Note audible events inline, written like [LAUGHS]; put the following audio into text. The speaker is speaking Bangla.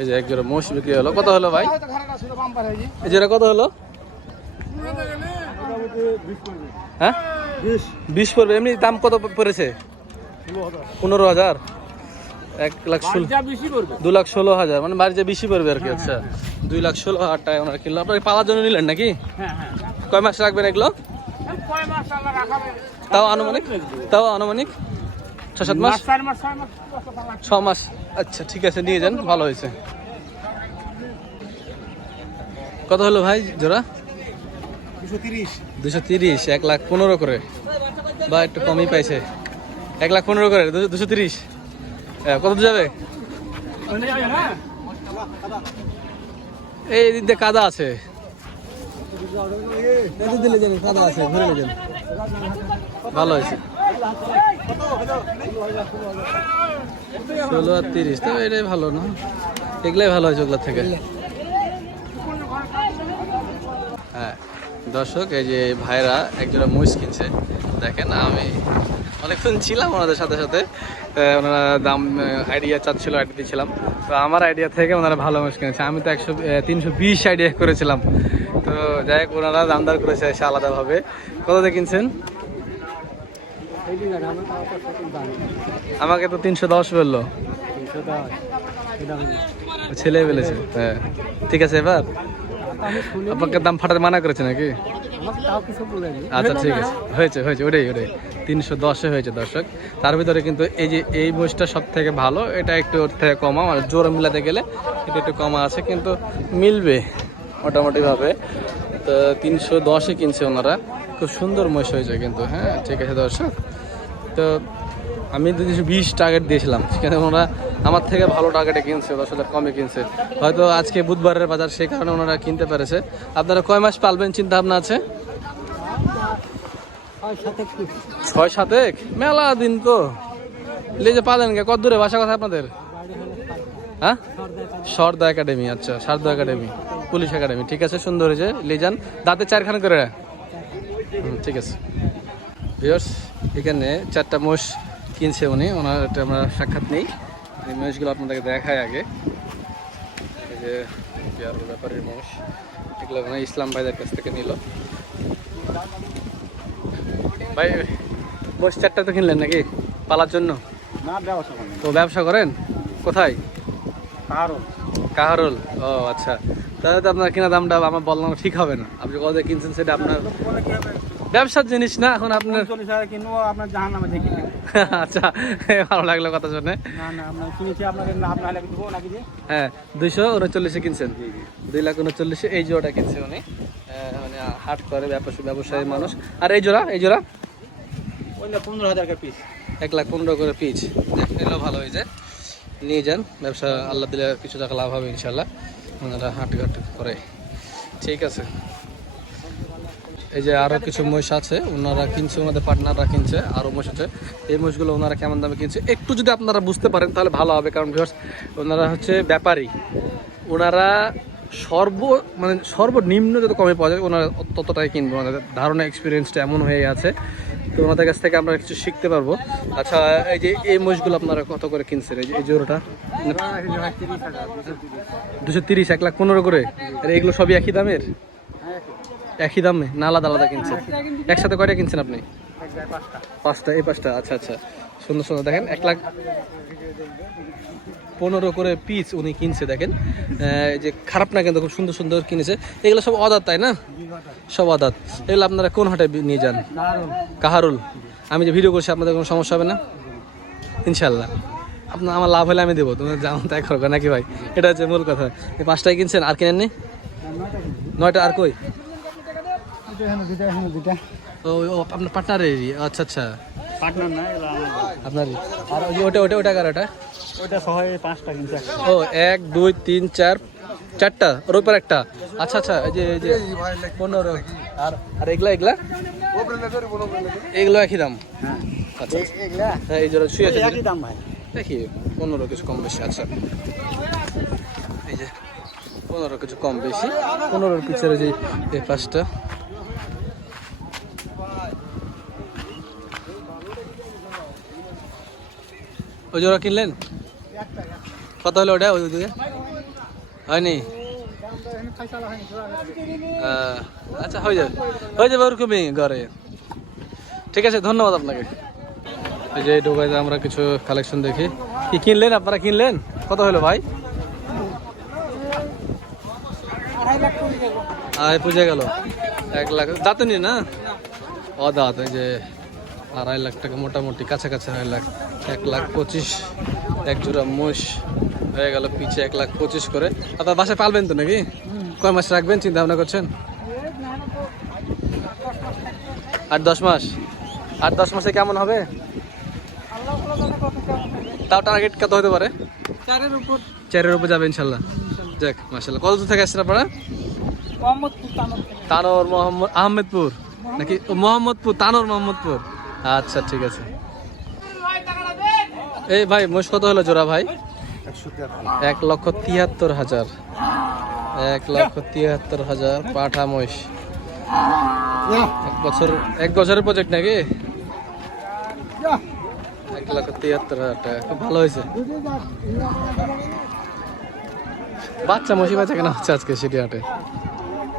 এই যে এক জোড়া মোষ বিক্রি হলো। কত হলো ভাই? এই জোড়া কত হলো? হ্যাঁ? বিশ পড়বে। এমনি দাম কত পড়েছে? পনেরো হাজার। এক লাখ ষোলো দু লাখ ষোলো হাজার। মানে বাড়িতে বেশি পড়বে আর কি আচ্ছা। দুই লাখ ষোলো হাজার টাকা ওনার কিনলো। আপনার পাওয়ার জন্য নিলেন নাকি? কয় মাস রাখবেন এগুলো? তাও আনুমানিক? তাও আনুমানিক? ছ সাত মাস ছ মাস আচ্ছা ঠিক আছে নিয়ে যান ভালো হয়েছে। কত হলো ভাই জোড়া? দুশো তিরিশ। এক লাখ পনেরো করে। বা একটু কমই পাইছে। এক লাখ পনেরো করে দুশো- দুশো তিরিশ। হ্যাঁ, কত দূর যাবে? এই দিক দিয়ে কাদা আছে। কাদা আছে ভালো হয়েছে। ষোলো আর তিরিশ, তো এটাই ভালো, না? এগুলাই ভালো হয়েছে ওগুলোর থেকে। হ্যাঁ দর্শক, এই যে ভাইরা একজোড়া মহিষ কিনছে, দেখেন আমি অনেকক্ষণ ছিলাম ওনাদের সাথে সাথে ওনারা দাম আইডিয়া চাচ্ছিল আইডিয়া দিয়েছিলাম তো আমার আইডিয়া থেকে ওনারা ভালো মহিষ কিনেছে। আমি তো একশো তিনশো বিশ আইডিয়া করেছিলাম। তো যাই হোক, ওনারা দামদার করেছে এসে আলাদাভাবে। কত দিয়ে কিনছেন? আমাকে তো তিনশো দশ বলল। ছেলে বলেছে হ্যাঁ। ঠিক আছে এবার? আপনাকে দাম ফাটাতে মানা করেছে নাকি? আচ্ছা ঠিক আছে। হয়েছে হয়েছে ওটাই ওটাই। তিনশো দশে হয়েছে দর্শক। তার ভিতরে কিন্তু এই যে এই মোষটা সব থেকে ভালো এটা একটু ওর থেকে কমা মানে জোর মিলাতে গেলে এটা একটু কমা আছে কিন্তু মিলবে মোটামুটিভাবে। তো তিনশো দশে কিনছে ওনারা। খুব সুন্দর মোষ হয়েছে কিন্তু হ্যাঁ ঠিক আছে দর্শক। তো আমি দুশো বিশ টার্গেট দিয়েছিলাম সেখানে ওনারা আমার থেকে ভালো টার্গেটে কিনছে দশ হাজার কমে কিনছে। হয়তো আজকে বুধবারের বাজার সেই কারণে ওনারা কিনতে পেরেছে। আপনারা কয় মাস পালবেন চিন্তা ভাবনা আছে? ছয় সাতেক। মেলা দিন তো। লেজে পালেন কে কত দূরে বাসা কথা আপনাদের? হ্যাঁ? সর্দা একাডেমি আচ্ছা সারদা একাডেমি পুলিশ একাডেমি। ঠিক আছে সুন্দর হয়েছে লিজান দাঁতে চারখানা করে। ঠিক আছে। ভিউয়ার্স এখানে চারটা মোষ কিনছে উনি। ওনার একটা আমরা সাক্ষাৎ নেই। এই মোষগুলো আপনাদেরকে দেখায় আগে। এই যে ব্যাপারের মোষ। এগুলো মানে ইসলাম ভাইদের কাছ থেকে নিল। ভাই মোষ চারটা তো কিনলেন নাকি? পালার জন্য? তো ব্যবসা করেন? কোথায়? কাহারুল। ও আচ্ছা। তাহলে তো আপনার কিনা দামটা আমার বললাম ঠিক হবে না। আপনি কত কিনছেন সেটা আপনার ব্যবসার জিনিস না এখন আপনার কিনবো আপনার জাহান নামে থেকে [LAUGHS] আচ্ছা ভালো লাগল কথা শুনে। না না কিনেছি আপনাকে না লাগে দেবো নাকি যে? হ্যাঁ দুইশো উনচল্লিশে কিনছেন। দুই লাখ উনচল্লিশে এই জোড়াটা কিনছে উনি। মানে হাট করে ব্যবসা ব্যবসায়ী মানুষ। আর এই জোড়া এই জোড়া? ওইটা পনেরো হাজার পিস এক লাখ পনেরো করে পিচ নিলেও ভালো হয়ে যায় নিয়ে যান ব্যবসা আল্লাহ দিলে কিছু টাকা লাভ হবে ইনশাল্লাহ ওনারা হাট ঘাট করে। ঠিক আছে। এই যে আরও কিছু মহিষ আছে ওনারা কিনছে ওনাদের পার্টনাররা কিনছে আরও মহিষ আছে। এই মহিষগুলো ওনারা কেমন দামে কিনছে? একটু যদি আপনারা বুঝতে পারেন তাহলে ভালো হবে কারণ ওনারা হচ্ছে ব্যাপারী। ওনারা সর্ব মানে সর্বনিম্ন যত কমে পাওয়া যায় ওনারা ততটাই কিনবে। ওনাদের ধারণা এক্সপিরিয়েন্সটা এমন হয়ে আছে তো ওনাদের কাছ থেকে আমরা কিছু শিখতে পারব। আচ্ছা এই যে এই মহিষগুলো আপনারা কত করে কিনছেন? এই যে এই তিরিশ। দুশো তিরিশ এক লাখ পনেরো করে? আর এগুলো সবই একই দামের? একই দামে, না আলাদা আলাদা কিনছেন? একসাথে কয়টা কিনছেন আপনি? পাঁচটা, এই পাঁচটা আচ্ছা আচ্ছা। সুন্দর সুন্দর, দেখেন, এক লাখ পনেরো করে পিস উনি কিনছে, দেখেন। যে খারাপ না, কিন্তু খুব সুন্দর সুন্দর কিনেছে। এগুলো সব অদাত, তাই না? সব অদাত। এগুলো আপনারা কোন হাটে নিয়ে যান? কাহারুল। আমি যে ভিডিও করছি, আপনাদের কোনো সমস্যা হবে না? ইনশাল্লাহ আপনার, আমার লাভ হলে আমি দেবো। তুমি যেমন তাই করবে নাকি ভাই? এটা হচ্ছে মূল কথা। এই পাঁচটাই কিনছেন, আর কিনেননি? নয়টা, আর কই দুটো এখানে দুটো এখানে দুটা ও ও আপনার পার্টনারেরই আচ্ছা আচ্ছা। পার্টনার না আপনারই। আর ওটা ওটা ওটা কার ওটা? সহ পাঁচটা কিনছে। ও এক দুই তিন চার চারটা? ওর উপর একটা? আচ্ছা আচ্ছা এই যে এই যে পনেরো। আর আর এগুলা এগুলা? এগুলো একই দাম? হ্যাঁ। আচ্ছা আচ্ছা। হ্যাঁ এই জোড়া শুয়ে আছে। একই দাম ভাই। দেখি পনেরো কিছু কম বেশি আচ্ছা। এই যে পনেরো কিছু কম বেশি পনেরোর পিছের যে এই পাঁচটা। ওই জোড়া কিনলেন? কত হলো ওটা ওই দিকে? হয়নি? আচ্ছা হয়ে যাবে। হয়ে যাবে ওরকমই ঘরে। ঠিক আছে, ধন্যবাদ আপনাকে। এই যে এই ডোবাইতে আমরা কিছু কালেকশন দেখি। কি কিনলেন? আপনারা কিনলেন? কত হলো ভাই? আয় পুজে গেল এক লাখ। দাঁতে নি না? ও দাঁত, এই যে আড়াই লাখ টাকা মোটামুটি কাছাকাছি আড়াই লাখ এক লাখ পঁচিশ এক জোড়া মোষ হয়ে গেল পিছে এক লাখ পঁচিশ করে। আপনার বাসায় পালবেন তো নাকি? কয় মাস রাখবেন চিন্তা ভাবনা করছেন? আট দশ মাস? আট দশ মাসে কেমন হবে? তাও টার্গেট কত হতে পারে? চারের উপর। চারের উপর যাবে ইনশাল্লাহ। যাক মাসাল্লাহ কত দূর থেকে আসছেন আপনারা? তানোর মোহাম্মদ আহমেদপুর? নাকি মোহাম্মদপুর তানোর মোহাম্মদপুর? আচ্ছা ঠিক আছে। এই ভাই, মোষ কত হলো জোড়া ভাই? এক লক্ষ তিয়াত্তর হাজার। এক লক্ষ তিয়াত্তর হাজার পাঠা মহিষ এক বছর, এক বছরের প্রজেক্ট নাকি? এক লক্ষ তিয়াত্তর হাজার টাকা, খুব ভালো হয়েছে। বাচ্চা মহিষ বাচ্চা কেনা হচ্ছে আজকে সিটি হাটে?